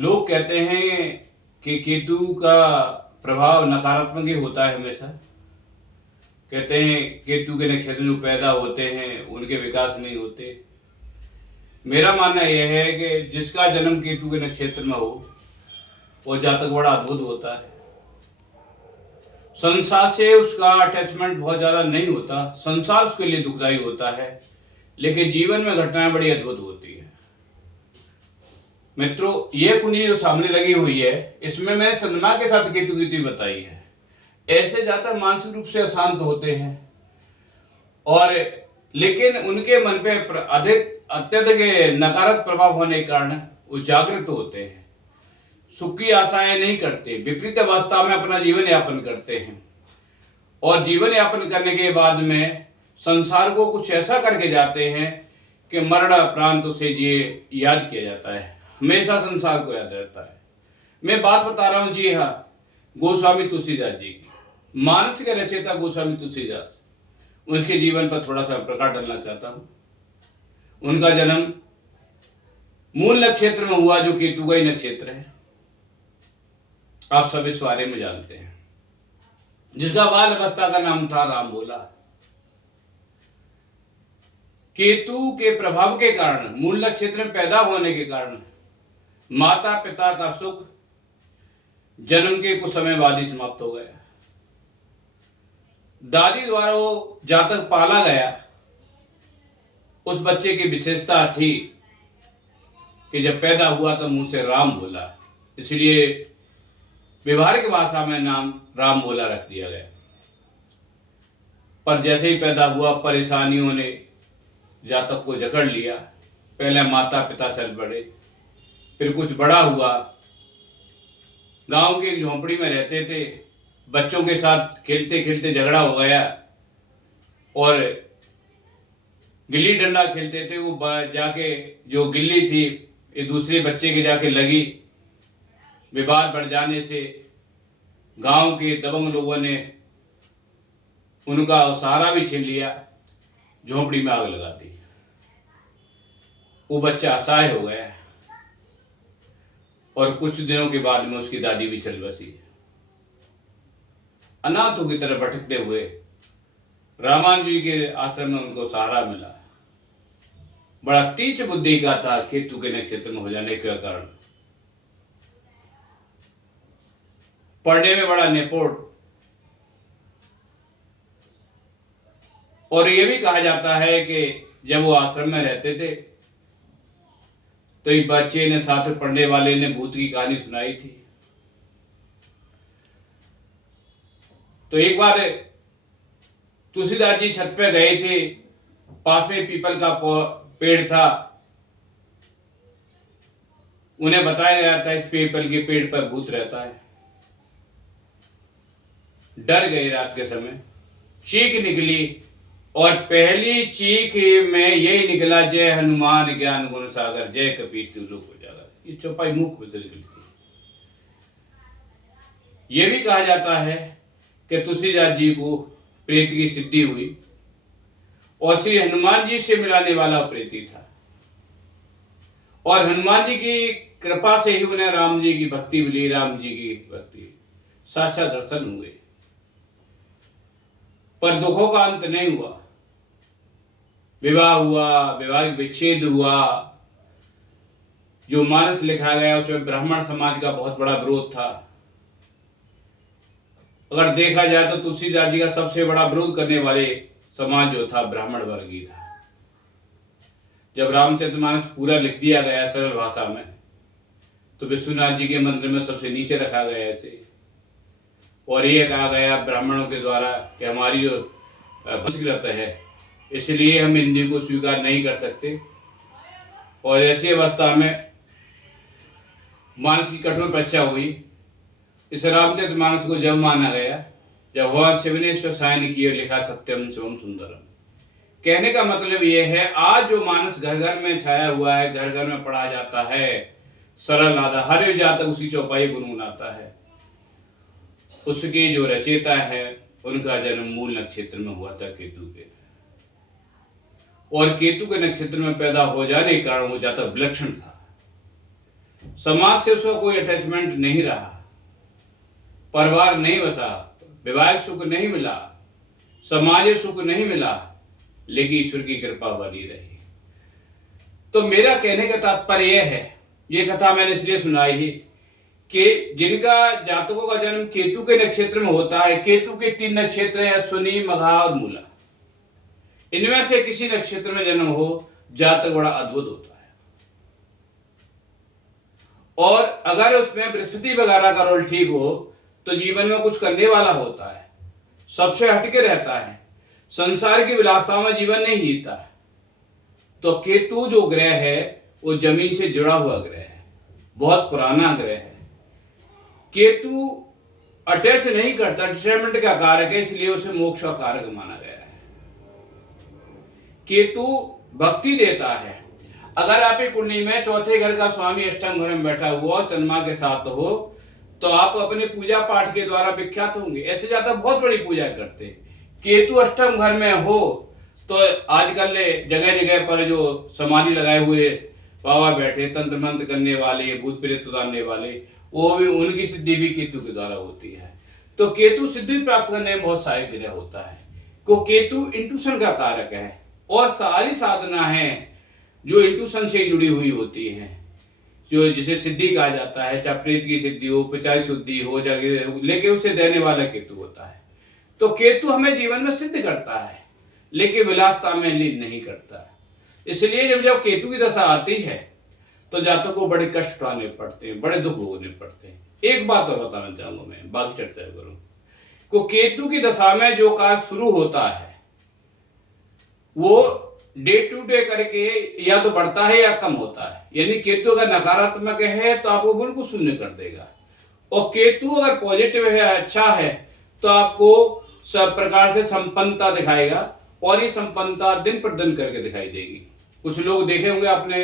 लोग कहते हैं कि केतु का प्रभाव नकारात्मक ही होता है हमेशा। कहते हैं केतु के नक्षत्र जो पैदा होते हैं उनके विकास नहीं होते। मेरा मानना यह है कि जिसका जन्म केतु के नक्षत्र में हो वो जातक बड़ा अद्भुत होता है। संसार से उसका अटैचमेंट बहुत ज़्यादा नहीं होता, संसार उसके लिए दुखदायी होता है, लेकिन जीवन में घटनाएं बड़ी अद्भुत होती है। मित्रों, ये कुंडली जो सामने लगी हुई है इसमें मैंने चंद्रमा के साथ केतु की युति बताई है। ऐसे जातक मानसिक रूप से अशांत होते हैं और लेकिन उनके मन पे अधिक अत्यधिक नकारात्मक प्रभाव होने के कारण वो जागृत होते हैं, सुख की आशाएं नहीं करते, विपरीत अवस्था में अपना जीवन यापन करते हैं और जीवन यापन करने के बाद में संसार को कुछ ऐसा करके जाते हैं कि मरण उपरांत उसे ये याद किया जाता है, हमेशा संसार को याद रहता है। मैं बात बता रहा हूँ, जी हाँ, गोस्वामी तुलसीदास जी की, मानस के रचयिता गोस्वामी तुलसीदास, उनके जीवन पर थोड़ा सा प्रकाश डालना चाहता हूँ। उनका जन्म मूल नक्षत्र में हुआ जो केतु का ही नक्षत्र है, आप सब इस बारे में जानते हैं, जिसका बाल अवस्था का नाम था राम भोला। केतु के प्रभाव के कारण, मूल नक्षत्र में पैदा होने के कारण माता पिता का सुख जन्म के कुछ समय बाद ही समाप्त हो गया। दादी द्वारा वो जातक पाला गया, उस बच्चे की विशेषता थी कि जब पैदा हुआ तो मुंह से राम बोला, इसलिए व्यवहारिक भाषा में नाम राम भोला रख दिया गया। पर जैसे ही पैदा हुआ परेशानियों ने जातक को जकड़ लिया। पहले माता पिता चल पड़े, फिर कुछ बड़ा हुआ, गांव की एक झोंपड़ी में रहते थे, बच्चों के साथ खेलते खेलते झगड़ा हो गया और गिल्ली डंडा खेलते थे, वो जाके जो गिल्ली थी ये दूसरे बच्चे के जाके लगी। विवाद बढ़ जाने से गांव के दबंग लोगों ने उनका सहारा भी छीन लिया, झोंपड़ी में आग लगा दी। वो बच्चा असहाय हो गया और कुछ दिनों के बाद में उसकी दादी भी चल बसी। अनाथों की तरह भटकते हुए रामानुज जी के आश्रम में उनको सहारा मिला। बड़ा तीक्ष्ण बुद्धि का था केतु के नक्षत्र में हो जाने के कारण, पढ़ने में बड़ा निपुण, और ये भी कहा जाता है कि जब वो आश्रम में रहते थे तो एक बच्चे ने, साथ पढ़ने वाले ने भूत की कहानी सुनाई थी। तो एक बार तुलसीदास जी छत पे गए थे, पास में पीपल का पेड़ था, उन्हें बताया गया था इस पीपल के पेड़ पर भूत रहता है। डर गए, रात के समय चीख निकली और पहली चीख में यही निकला, जय हनुमान ज्ञान गुण सागर, जय कपीस तिहु लोक उजागर। ये चौपाई मुख में से निकली थी। यह भी कहा जाता है कि तुलसीदास जी को प्रेत की सिद्धि हुई और श्री हनुमान जी से मिलाने वाला प्रेती था और हनुमान जी की कृपा से ही उन्हें राम जी की भक्ति मिली, राम जी की भक्ति, साक्षात दर्शन हुए। पर दुखों का अंत नहीं हुआ, विवाह हुआ, वैवाहिक विच्छेद हुआ। जो मानस लिखा गया उसमें ब्राह्मण समाज का बहुत बड़ा विरोध था। अगर देखा जाए तो तुलसीदास जी का सबसे बड़ा विरोध करने वाले समाज जो था ब्राह्मण वर्ग ही था। जब रामचरितमानस पूरा लिख दिया गया सरल भाषा में तो विश्वनाथ जी के मंदिर में सबसे नीचे रखा गया ऐसे, और ये कहा गया ब्राह्मणों के द्वारा कि हमारी जो संस्कृत है इसलिए हम हिंदी को स्वीकार नहीं कर सकते। और ऐसी अवस्था में मानस की कठोर परीक्षा हुई। इस रामचरितमानस को जब माना गया, जब भगवान शिव ने इस पर साइन किया, लिखा सत्यम शिवम सुंदरम। कहने का मतलब यह है, आज जो मानस घर घर में छाया हुआ है, घर घर में पढ़ा जाता है, सरल आधा हर जातक उसकी चौपाई गुनगुनाता है, उसके जो रचयिता है उनका जन्म मूल नक्षत्र में हुआ था केतु के, और केतु के नक्षत्र में पैदा हो जाने के कारण वो जातक विलक्षण था। समाज से उसका कोई अटैचमेंट नहीं रहा, परिवार नहीं बसा, वैवाहिक सुख नहीं मिला, सामाजिक सुख नहीं मिला, लेकिन ईश्वर की कृपा बनी रही। तो मेरा कहने का तात्पर्य यह है, ये कथा मैंने इसलिए सुनाई है कि जिनका जातकों का जन्म केतु के नक्षत्र में होता है, केतु के 3 नक्षत्र हैं, अश्विनी, मघा और मूला, इनमें से किसी नक्षत्र में जन्म हो, जातक बड़ा अद्भुत होता है। और अगर उसमें बृहस्पति वगैरह का रोल ठीक हो तो जीवन में कुछ करने वाला होता है, सबसे हटके रहता है, संसार की विलासिताओं में जीवन नहीं जीता है। तो केतु जो ग्रह है वो जमीन से जुड़ा हुआ ग्रह है, बहुत पुराना ग्रह है। केतु अटैच नहीं करता, अटैचमेंट का कारक है, इसलिए उसे मोक्ष का कारक माना गया है। केतु भक्ति देता है। अगर आप एक कुंडली में चौथे घर का स्वामी अष्टम घर में बैठा हुआ चंद्रमा के साथ हो तो आप अपने पूजा पाठ के द्वारा विख्यात होंगे। ऐसे ज्यादा बहुत बड़ी पूजा करते हैं। केतु अष्टम घर में हो तो आजकल जगह जगह पर जो समाधि लगाए हुए बाबा बैठे, तंत्र मंत्र करने वाले, भूत प्रेत उतारने वाले, वो भी उनकी सिद्धि भी केतु के द्वारा होती है। तो केतु सिद्धि प्राप्त करने में बहुत सहायक ग्रह होता है। को केतु इंट्यूशन का कारक है और सारी साधना है जो इंट्यूशन से जुड़ी हुई होती है, जो जिसे सिद्धि कहा जाता है, चाहे प्रेत की सिद्धि हो, पिचाई शुद्धि हो, चाहे लेकिन उसे देने वाला केतु होता है। तो केतु हमें जीवन में सिद्ध करता है लेकिन विलासता में लीन नहीं करता। इसलिए जब जब केतु की दशा आती है तो जातकों को बड़े कष्ट आने पड़ते हैं, बड़े दुख भोगने पड़ते हैं। एक बात और बताना चाहूंगा, मैं बाकी चर्चा करूं को केतु की दशा में जो कार्य शुरू होता है वो डे टू डे करके या तो बढ़ता है या कम होता है। यानी केतु अगर नकारात्मक है तो आपको बिल्कुल शून्य कर देगा, और केतु अगर पॉजिटिव है, अच्छा है, तो आपको सब प्रकार से संपन्नता दिखाएगा, और ये संपन्नता दिन पर दिन करके दिखाई देगी। कुछ लोग देखे होंगे आपने,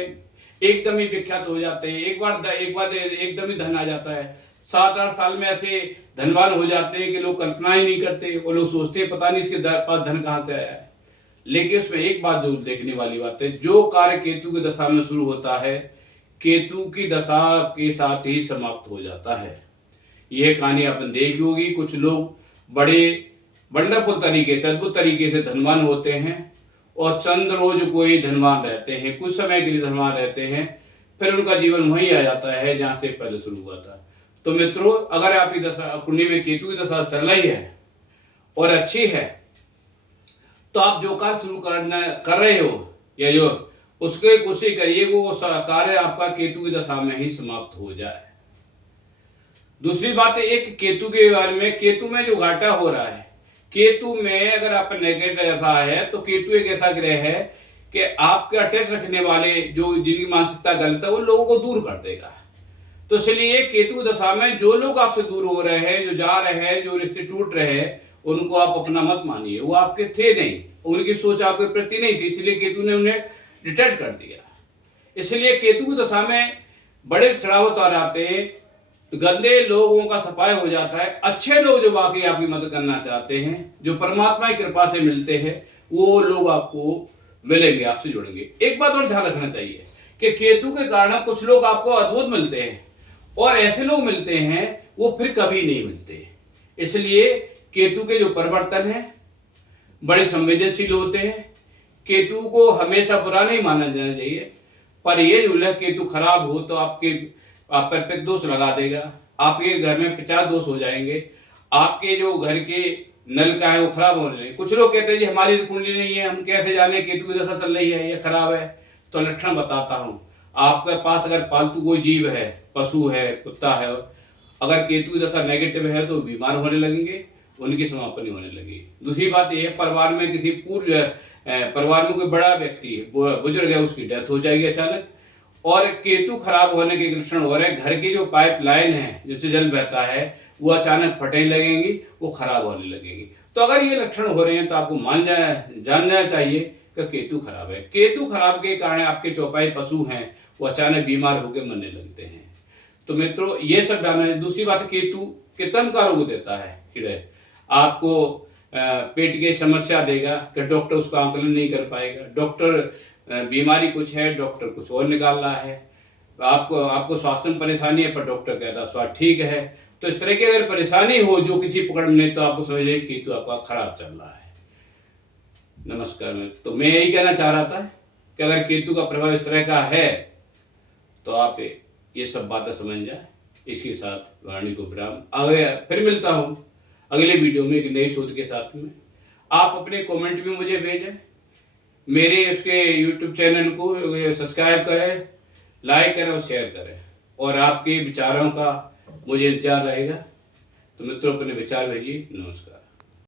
एकदम ही विख्यात हो जाते हैं, एक बार एकदम ही धन आ जाता है, 7-8 साल में ऐसे धनवान हो जाते हैं कि लोग कल्पना ही नहीं करते। वो लोग सोचते हैं पता नहीं इसके पास धन कहाँ से आया है। लेकिन उसमें एक बात जो देखने वाली बात है, जो कार्य केतु की दशा में शुरू होता है केतु की दशा के साथ ही समाप्त हो जाता है। यह कहानी आपने देखी होगी। कुछ लोग बड़े वंडरफुल तरीके से, अद्भुत तरीके से धनवान होते हैं और चंद रोज कोई धनवान रहते हैं, कुछ समय के लिए धनवान रहते हैं, फिर उनका जीवन वहीं आ जाता है जहां से पहले शुरू हुआ था। तो मित्रों, अगर आपकी दशा कुंडली में केतु की दशा चल रही है और अच्छी है तो आप जो कार्य शुरू कर रहे हो या जो उसके कोशिश करिए वो कार्य आपका केतु की दशा में ही समाप्त हो जाए। दूसरी बात है एक केतु के बारे में, केतु में जो घाटा हो रहा है, केतु में अगर आप नेगेटिव दशा है तो केतु एक ऐसा ग्रह है कि आपके अटैच रखने वाले जो जिनकी मानसिकता गलत है उन लोगों को दूर कर देगा। तो इसलिए केतु दशा में जो लोग आपसे दूर हो रहे हैं, जो जा रहे हैं, जो रिश्ते टूट रहे हैं, उनको आप अपना मत मानिए। वो आपके थे नहीं, उनकी सोच आपके प्रति नहीं थी, इसलिए केतु ने उन्हें डिटैच कर दिया। इसलिए केतु की दशा में बड़े चढ़ाव उतार आते हैं, गंदे लोगों का सफाई हो जाता है। अच्छे लोग जो वाकई आपकी मदद करना चाहते हैं, जो परमात्मा की कृपा से मिलते हैं, वो लोग आपको मिलेंगे, आपसे जुड़ेंगे। एक बात और ध्यान रखना चाहिए कि केतु के कारण कुछ लोग आपको अद्भुत मिलते हैं और ऐसे लोग मिलते हैं वो फिर कभी नहीं मिलते। इसलिए केतु के जो परिवर्तन है बड़े संवेदनशील होते हैं। केतु को हमेशा बुरा नहीं माना जाना चाहिए, पर यह जो है केतु खराब हो तो आप पर पितृ दोष लगा देगा, आपके घर में 50 दोष हो जाएंगे, आपके जो घर के नल का है वो खराब हो रहे हैं। कुछ लोग कहते हैं जी हमारी कुंडली नहीं है, हम कैसे जाने केतु की दशा चल रही है या खराब है। तो लक्षण बताता हूँ, आपके पास अगर पालतू कोई जीव है, पशु है, कुत्ता है, अगर केतु की दशा नेगेटिव है तो बीमार होने लगेंगे, उनकी समापनी होने लगी। दूसरी बात यह है, परिवार में किसी परिवार में कोई बड़ा व्यक्ति बुजुर्ग है, उसकी डेथ हो जाएगी अचानक। और केतु खराब होने के लक्षण हो रहे हैं, घर की जो पाइपलाइन है जिससे जल बहता है वो अचानक फटने लगेंगी, वो खराब होने लगेगी। तो अगर ये लक्षण हो रहे हैं तो आपको जानना चाहिए कि केतु खराब है। केतु खराब के कारण आपके चौपाई पशु हैं वो अचानक बीमार होकर मरने लगते हैं। तो मित्रों ये सब जानना है। दूसरी बात, केतु कितन का रोग देता है, हृदय, आपको पेट की समस्या देगा कि डॉक्टर उसका आकलन नहीं कर पाएगा। डॉक्टर बीमारी कुछ है, डॉक्टर कुछ और निकाल रहा है। आपको आपको स्वास्थ्य में परेशानी है, पर डॉक्टर कहता स्वास्थ्य ठीक है। तो इस तरह की अगर परेशानी हो जो किसी पकड़ में नहीं, तो आपको समझिए कि तो आपका खराब चल रहा है। नमस्कार। तो मैं यही कहना चाह रहा था कि अगर केतु का प्रभाव इस तरह का है तो आप ये सब बातें समझ जाए। इसके साथ वाणी को विराम। आगे फिर मिलता हूँ अगले वीडियो में एक नई शोध के साथ में। आप अपने कमेंट भी मुझे भेजें, मेरे उसके यूट्यूब चैनल को सब्सक्राइब करें, लाइक करें और शेयर करें, और आपके विचारों का मुझे इंतजार रहेगा। तो मित्रों अपने विचार भेजिए। नमस्कार।